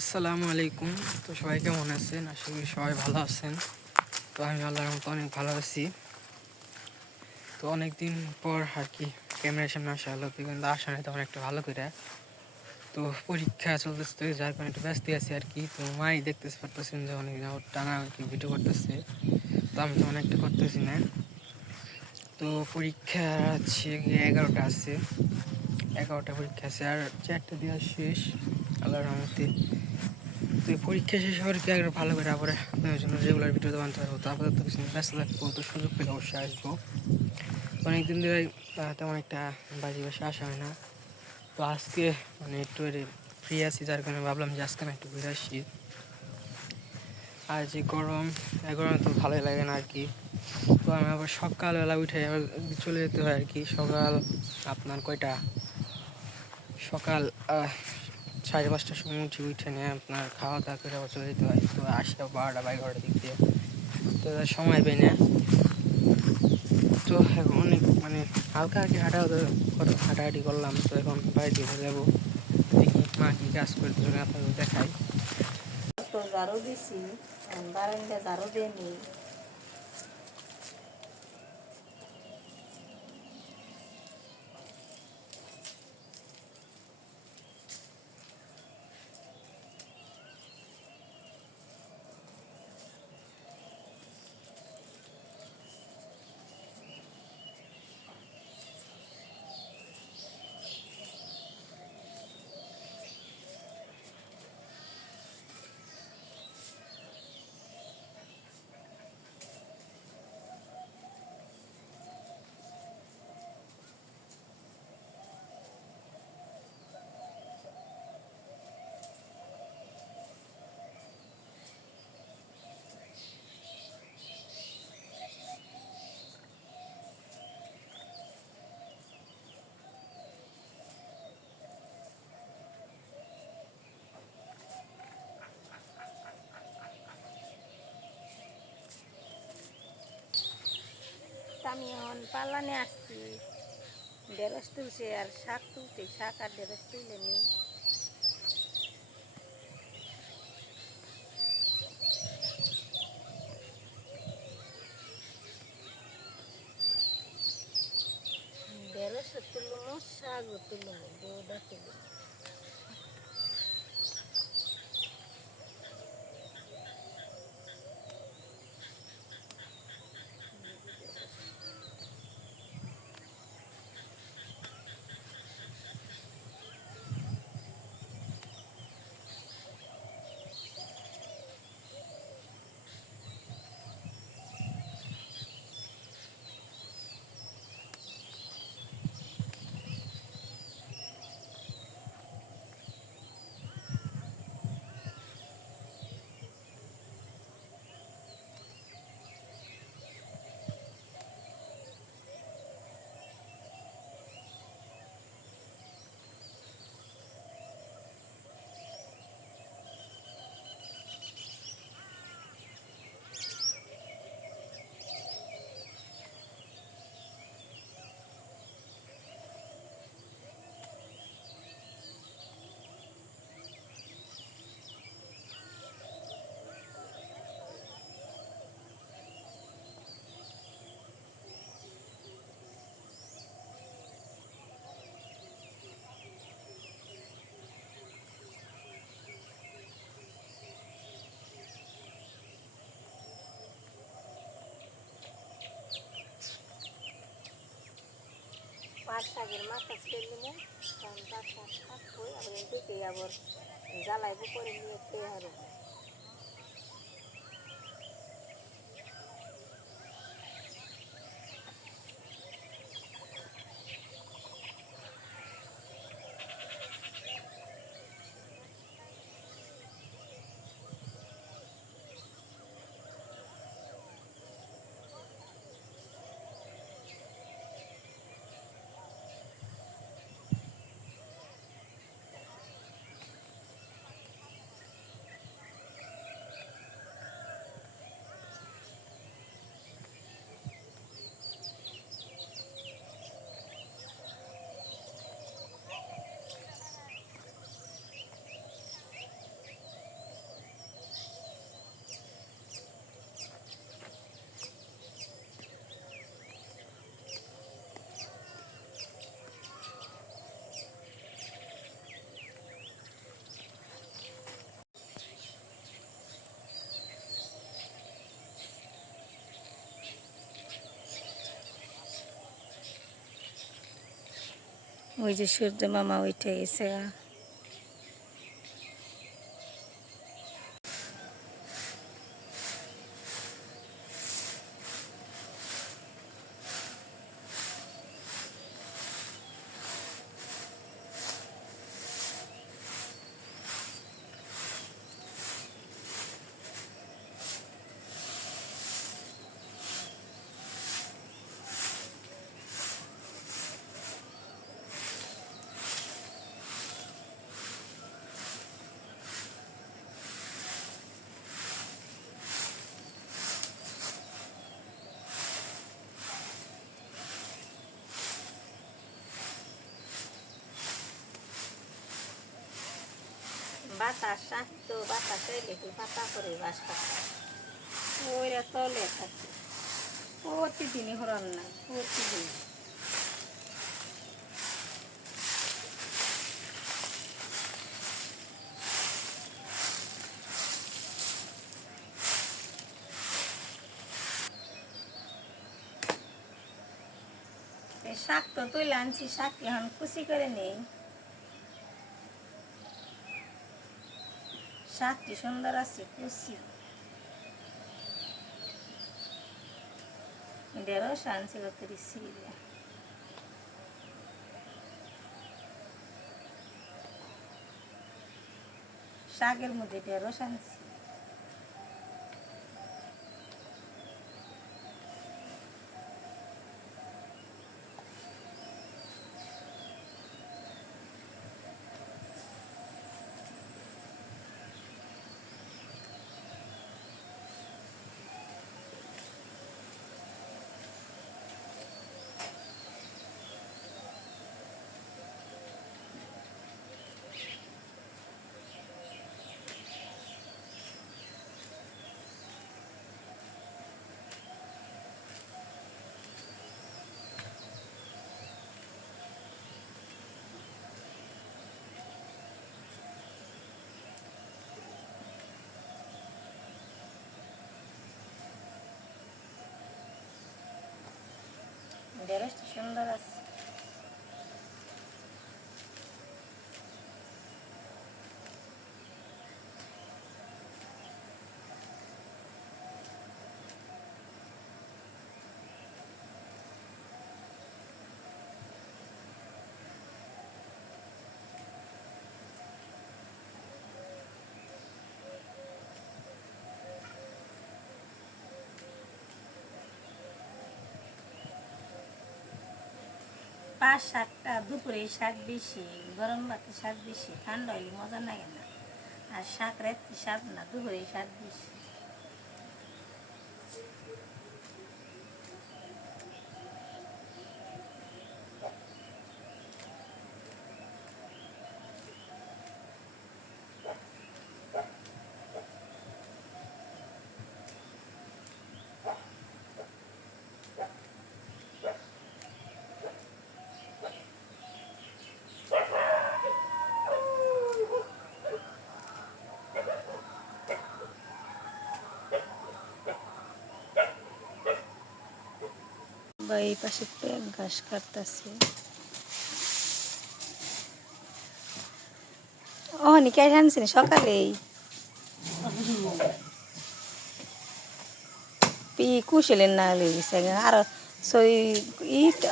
আসসালামু আলাইকুম। তো সবাই কেমন আছেন? আশা করি সবাই ভালো আছেন। তো আমি আল্লাহর মতো অনেক ভালো আছি। তো অনেকদিন পর আর কি ক্যামেরার সামনে আসা হলো, তো কিন্তু আসা নেই তেমন একটা ভালো করে। তো পরীক্ষা চলতেছে, যার কারণে একটু ব্যস্ত আছি আর কি। তো মাই দেখতেছে পারতেছেন যে অনেক টানা আর কি ভিডিও করতেছে, তো আমি তেমন একটা করতেছি না। তো পরীক্ষা আছে 11টা আছে, 11টা পরীক্ষা আছে, আর 4টা দেওয়া শেষ আল্লাহর রহমতে। তো পরীক্ষা শেষ হওয়ার কি আগে ভালো করে আবার আপনার জন্য রেগুলার ভিডিও বানাতে পারবো। তো আপাতত কিছু ব্যস্ত থাকবো, তো সুযোগ পেলে অবশ্যই আসবো। অনেকদিন ধরে তেমন একটা বাসে আসা হয় না। তো আজকে মানে একটু ফ্রি আছি, যার কারণে ভাবলাম যে আজকে না একটু ঘুরে আসি। আর যে গরম, গরমে তো ভালোই লাগে না আর কি। তো আমি আবার সকালবেলা উঠে আবার চলে যেতে হয় আর কি। সকাল আপনার কয়টা, সকাল 5:30টার সময় উঠে নিয়ে আপনার খাওয়া দাওয়া করে আবার চলে যেতে হয়। তো আসি 12টা বা 11টার দিক দিয়ে, তো সময় পাই না। তো এখন অনেক মানে হালকা আর কি হাঁটাহাঁটি করলাম। তো এখন বাইরে দিয়ে যাবো, দেখি মা কি কাজ করতে আপনাদের দেখাই। তো ঝাড়ু দিছি, বারান্দা ঝাড়ু দেয়নি। আমি এখন পালানে আসছি, ঢেঁড়স তুলছে আর শাক তুলছে, শাক আর ঢেঁড়স তুলে নি। ঢেঁড়স তুলুম, শাকও তুলুম, দুটা তুলুম। পাট শাকের মাথা ফেললে, কারণ পাট শাক থাকবো, আবার এদিকে আবার জ্বালাইবো করে নিয়ে খেয়ে হারবো। ওই যে সূর্য মামা উঠে গেছে। বাতাস আসতো, বাতাস এলে কি পাতা করে বাস পাতা ওইরা তলে থাকে প্রতিদিনই হরান না, প্রতিদিন। শাক তো তুই আনছি, শাক এখন কুচি করে নেই। শাকটি সুন্দর আছে কুচি, ঢেঁড়স আনছিল করেছি। শাকের মধ্যে ঢেঁড়স আনছি। ঢেঁড়সটা সুন্দর আছে। পাঁচ শাকটা দুপুরে শাক বেশি, গরম ভাতে শাক বেশি, ঠান্ডা হইলে মজা লাগে না। আর শাক রাত্রি শাক না, দুপুরে শাক বেশি। বা এই পাশে পেঁয়াজ ঘাস কাটতেছে। ও নিকে আনছেন সকালেই পি কুশলের না লেগেছে আর সই ইটা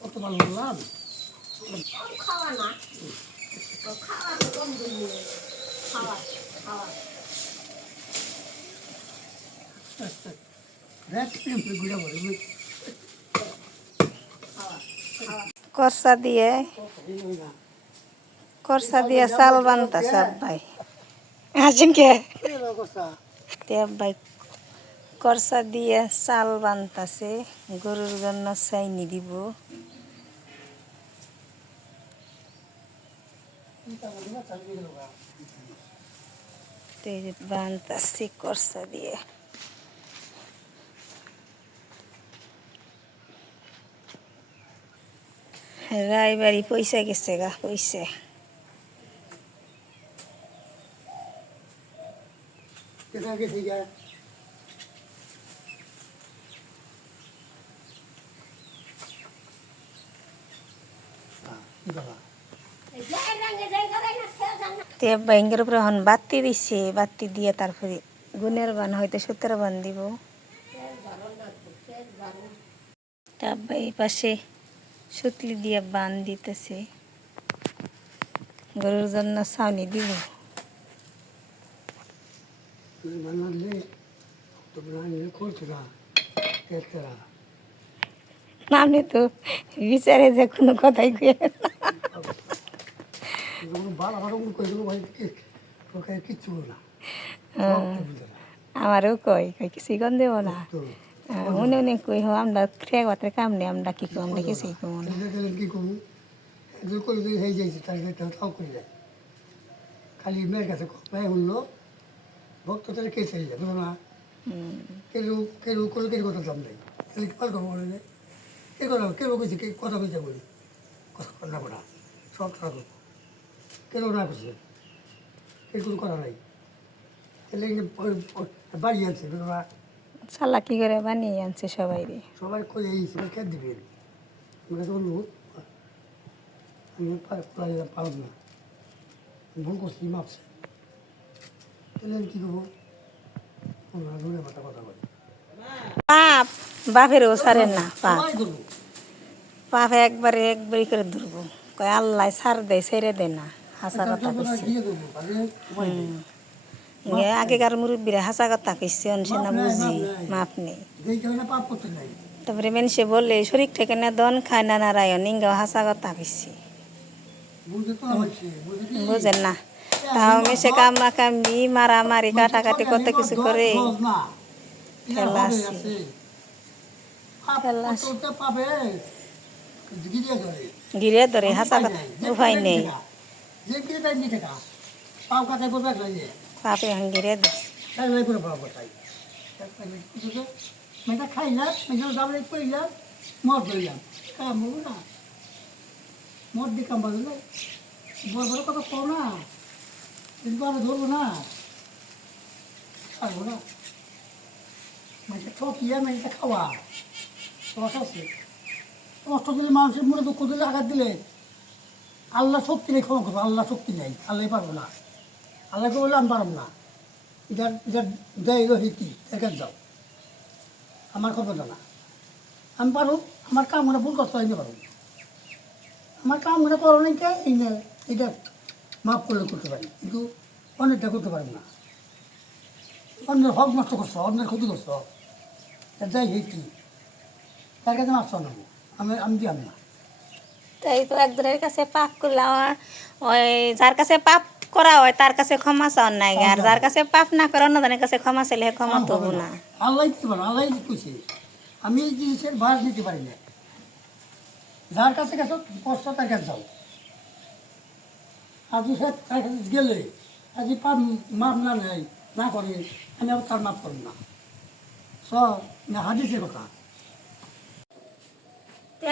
কত ভালো লাগলাম খাওয়া না খাওয়া তো কম দিন খাওয়া খাওয়া করসা দিয়ে চাল বানতাছে আব্বাই। আসেন কে ভাই করসা দিয়ে চাল বানতাছে, গরুর জন্য চাইনি দিব। তো এই যে বানতাছি করসা দিয়ে। রায়বাড়ি পয়সা গেছে গা, পয়সা। তে ব্যাঙ্গের উপরে এখন বাতি দিছে, বাতি দিয়ে তারপরে গুনের বান হয়তো 17 বান দিব। তারপর এই পাশে সুতলি দিয়ে বান দিতেছে, গরুর জন্য ছাউনি দিব। আপনি তো বিচারে যে কোনো কথাই কয়ে আমারও কই কই কিছুই কন দেবো না। মনে মনে কই হো আমরা ফ্রেক বাতের কাম নেই, আমরা কি কম আমরা কিছুই কমো না। খালি মেয়ের কাছে ভাই শুনলো ভক্ত তাহলে কে চাইলে বুঝো না, কেউ কেউ করলে কেউ কথা দাম নেই, খালি পাল্টা বলে যে কে কথা কেউ কইছে কে কথা কইছে বলি কথা না করা সব কথা করবো, কেউ না করছে কে কোনো কথা নাই, তাহলে বাড়ি আনছে বুঝো না, সালা কি করে বানিয়ে আনছে সবাই রে। সবাই কই এই সবাই খেয়ে দিবেন আমার কাছে বললো আমি পারব না, ভুল করছি মাপছে, তাহলে আমি কী করবো ধরে মাথা কথা বলি পাপ বাপেরও ছাড়েন না, পাপ সবাই করবো পাপ একবারে একবারই করে ধরবো। কয় আল্লাহ ছাড় দেয়, ছেড়ে দেয় না, হাসা কথা কইছে। দিয়ে দেবো তাহলে উপায় নেই। আগেকার মুরব্বীরা হাসা কথা কইছে, অনসে না বুঝি মাপ নেই। যেই কারণে পাপ করতে নাই তারপরে মানুষে বললে শরীর থেকে না দন খায় না নারায়ণ, ইঙ্গাও হাসা কথা কইছে, বুঝে তো হচ্ছে বুঝে কি বুঝেন না। তাও মেসে কামা কামি মারামারি কাটাকাটি কত কিছু করে সহজ না খেলা হবে আছে। আছে পাপ খেলা আছে। করতে পাবে গিরিয়ে ধরে ঘিরে ধরে হাসা কথা, উপায় নেই। যে কি তাই নিতে কা পাপ কাছে করবে লাগে পাপে এখন ঘিরে ধরে। তাই লাই করে পাপ তাই মেয়েটা খাই না মেয়েটা যাবে কই না মদ ধরলাম কাম হবো না মদ দিয়ে কাম বাজলো বড় বড় কথা কো না কিন্তু আমি ধরবো না ছাড়বো না মেয়েটা ঠকিয়ে মেয়েটা খাওয়া রস আছে কষ্ট দিলে মানুষের মনে দুঃখ দিলে আঘাত দিলে আল্লাহ শক্তি নেই ক্ষমা করবো, আল্লাহ শক্তি নেই, আল্লাহ পারবো না, আল্লাহকে বললে আমি পারব না, এটার এটার দেয় রীতি এখান যাও আমার ক্ষমতা না, আমি পারব আমার কাম মনে ভুল করতে হইতে পারব, আমার কাম মনে করো নাই কে এই না এটা মাফ করলে করতে পারি, কিন্তু অনেকটা করতে পারব না, অন্যের হক নষ্ট করছো, অন্যের ক্ষতি করছো, দেয় রীতি তার কাছে মাফ চাও আমি দিলাম না। তাই তো একজনের কাছে পাপ করলে আমার ওই যার কাছে পাপ করা হয় তার কাছে ক্ষমা চাওয়ার নাই, আর যার কাছে পাপ না করে অন্যজনের কাছে ক্ষমা চাইলে ক্ষমা তো হবো না। আল্লাহ দিতে পারো, আল্লাহ কইছে আমি এই জিনিসের ভার নিতে পারি না, যার কাছে গেছো কষ্ট তার কাছে যাও, আজ তার কাছে গেলে আজ পাপ মাপ না নেয় না করে আমি আবার তার মাপ করব না, সব না হাদিসের কথা।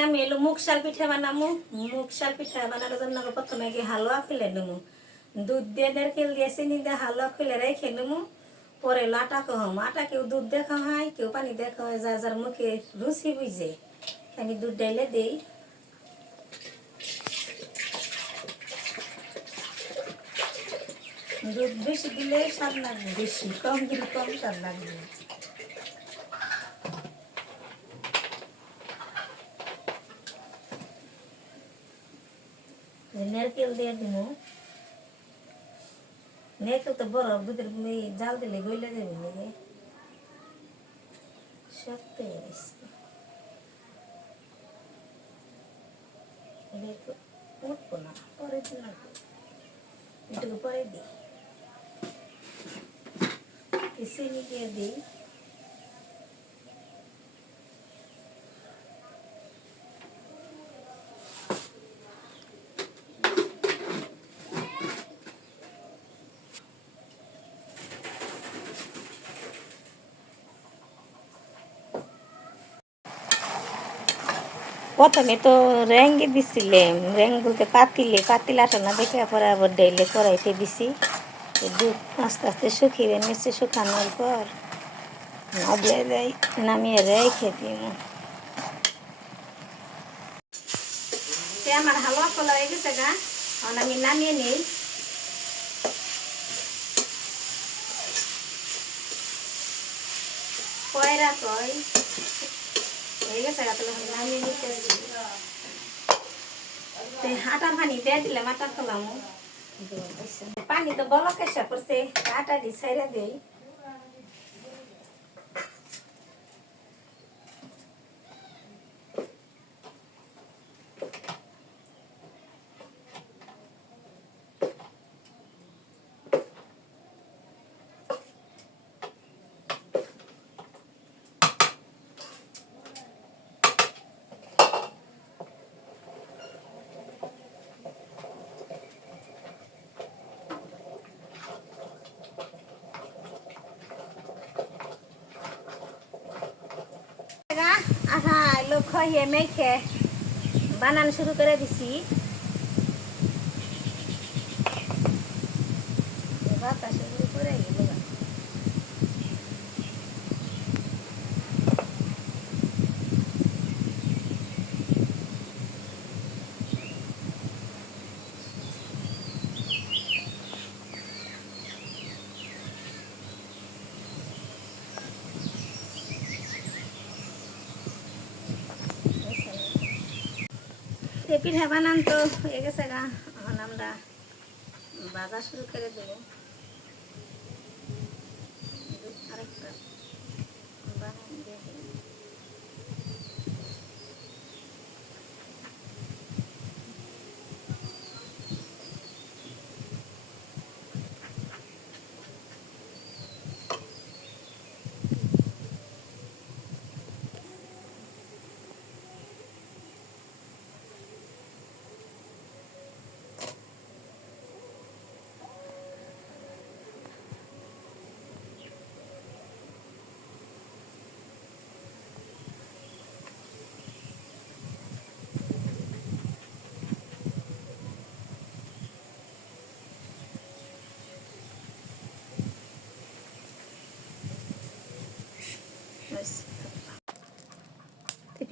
আমি এলো মুগ শাল পিঠা বানামু, মুগ শাল পিঠা বানানোর জন্য প্রথমে গিয়ে হালুয়া খুলে নেবো, দুধ দিয়ে নারকেল দিয়ে চিনি দিয়ে হালুয়া খুলে রেখে নেবো, পরে এলো আটা খাওয়াম, আটা কেউ দুধ দিয়ে খাওয়া হয় কেউ পানি দিয়ে খাওয়া হয়, যার যার মুখে রুচি বুঝে, আমি দুধ ডাইলে দিই, দুধ বেশি দিলে স্বাদ লাগবে বেশি, কম দিলে কম স্বাদ লাগবে। নারকেল দিয়ে দিব, নারকেল তো বড় দুধের জাল দিলে গইলে যাবে নাকি শক্ত হয়ে গেছে, উঠবো না পরে দিন এটুকু পরে দিই, চিনি দিয়ে দিই, প্রথমে তো র্যাঙ্গে দিছিলাম, র্যাঙ্গ বলতে পাতিল আসে না দেখে পরে আবার ডেইলে কড়াইতে দিছি। দুধ আস্তে আস্তে শুকিয়ে নিচ্ছে, শুকানোর পর নামিয়ে রেখে দিব। আমার হালুয়া কলা হয়ে গেছে গা, এখন আমি নামিয়ে নিই। কয়রা কয় হয়ে গেছে গা, তাহলে নামিয়ে নিতেছি। আটার পানি দিয়ে দিলাম, আটা করলাম। পানি তো বলক এসে করছে, আটা দিয়ে ছাইড়া দেই। আহা লোক খাইয়ে মেখে বানানো শুরু করে দিছি। বাতাস শুরু করে গেল। পিঠা বানান তো হয়ে গেছে গা, এখন আমরা বাজা শুরু করে দেবো। আরেকটা বানান দিয়ে দিই।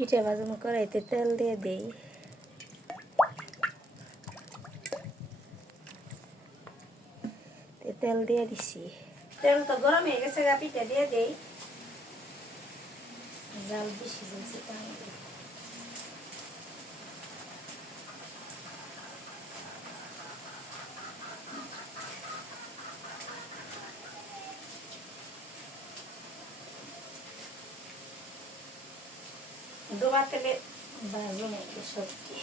পিঠা ভাজুন কড়াইতে তেল দিয়ে দেই। তেল দিয়ে দিছি, তেল তো গরম হয়ে গেছে গা, পিঠা দিয়ে দেই। জাল বেশি জ্বলছে তাহলে ডোবা তেলে ভাজুন একটু সবজি।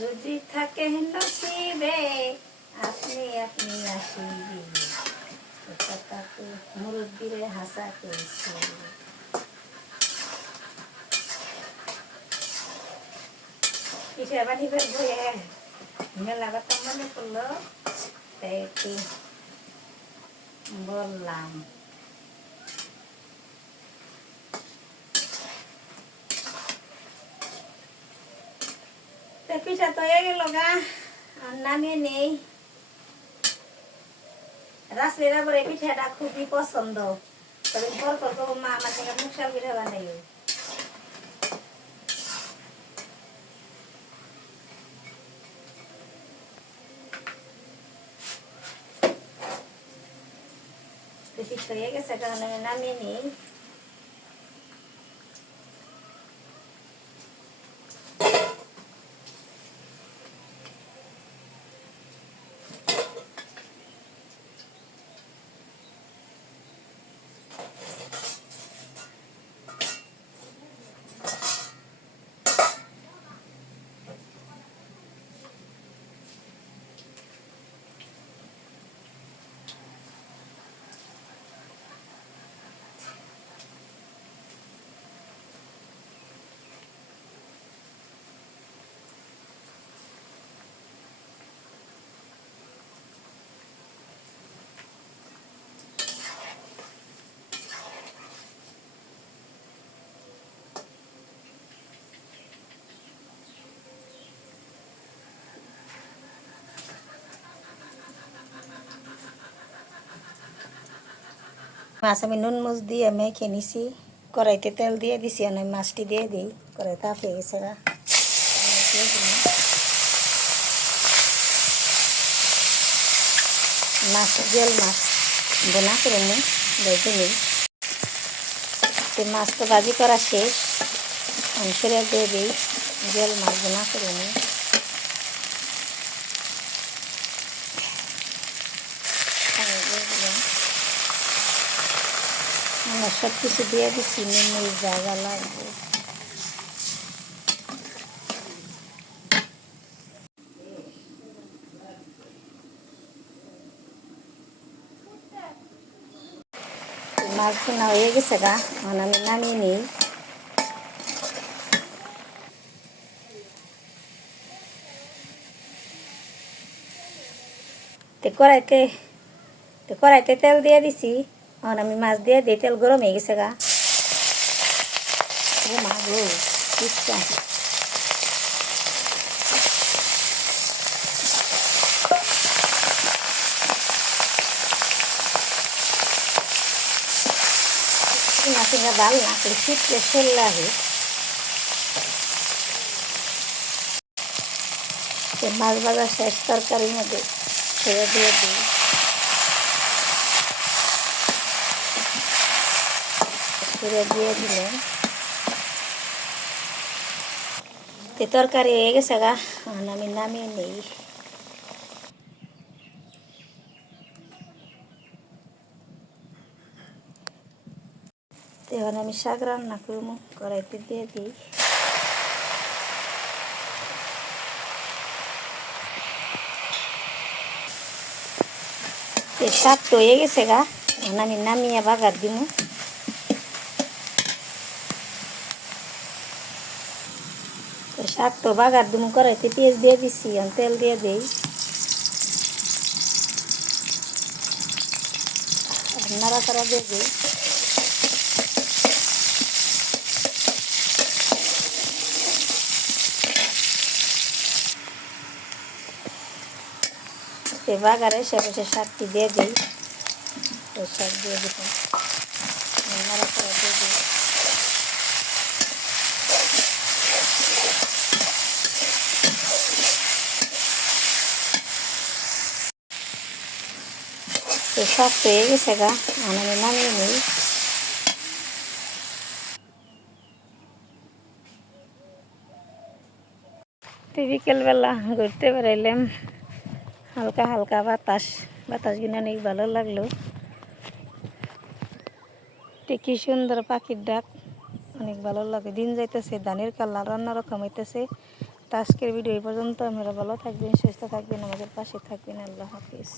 যদি থাকে নসিবে আপনি আপনি আসিবি, মুরব্বীরে হাসা কইছে। পিঠা বানিবার বয়ে মেলা কথা মনে করলো, তাই একটু বললাম। পিঠা তো হয়ে গেল গা, নামিয়ে নেই। রাসলির আবার এই পিঠাটা খুবই পছন্দ, তবে পর পর মা আমার থেকে মুখশাল পিঠা বানাই। পিঠা হয়ে গেছে, কারণ আমি নামিয়ে নেই। মাছ আমি নুন মুচ দিয়ে মেখে নিছি, কড়াইতে তেল দিয়ে দিছি, আমি মাছটি দিয়ে দিই। কড়াই তাপ হয়ে গেছে গা, মাছ দিয়ে দিলাম। মাছ জেল মাছ বোনা করে নিই, দেখে নিই। মাছ তো ভাজি করা শেষ, আমি সরিয়ে দিয়ে দিই, জেল মাছ বোনা করে নিই। আমরা সব কিছু দিয়ে দিচ্ছি, নুন জায়গা লাগবে। মাছ বোনা হয়ে গেছে গা, এখন আমি নামিয়ে নিই। কড়াইতে তেল দিয়ে দিছি, এখন আমি মাছ দিয়ে দিই। তেল গরম হয়ে গেছে গা। ও মা গো, ইচ্ছা মাছটা ভাল না করে শীতলে শোল লাগে। মাছ ভাজা শেষ, তরকারির মধ্যে ছেড়ে দিয়ে দিই। ছেড়ে দিয়ে দিলেন তরকারি হয়ে গেছে গা, এখন আমি নামিয়ে নিই। এখন আমি শাক রান্না করবো, কড়াইতে দিয়ে দিই। শাক তো হয়ে গেছে গা, এখন আমি নামিয়ে বাগার দিব। শাক তো বাগার দিব, কড়াইতে পেঁয়াজ দিয়ে দিচ্ছি, এখন তেল দিয়ে দিই। নাড়াচাড়া দিয়ে দিই। বাগারে সে শাকটি দিয়ে দিই, শাক দিয়ে দিতে নাড়াচাড়া দিয়ে দিই। শাক হয়ে গেছে গা, এখন আমি নামিয়ে নিই। বিকেলবেলা ঘুরতে বেড়াইলাম, হালকা হালকা বাতাস কিনে অনেক ভালো লাগলো। কি সুন্দর পাখির ডাক, অনেক ভালো লাগে। দিন যাইতেছে, ধানের কালার অন্যরকম হইতেছে। তো আজকের ভিডিও এই পর্যন্ত। আপনারা ভালো থাকবেন, সুস্থ থাকবেন, আমাদের পাশে থাকবেন। আল্লাহ হাফিজ।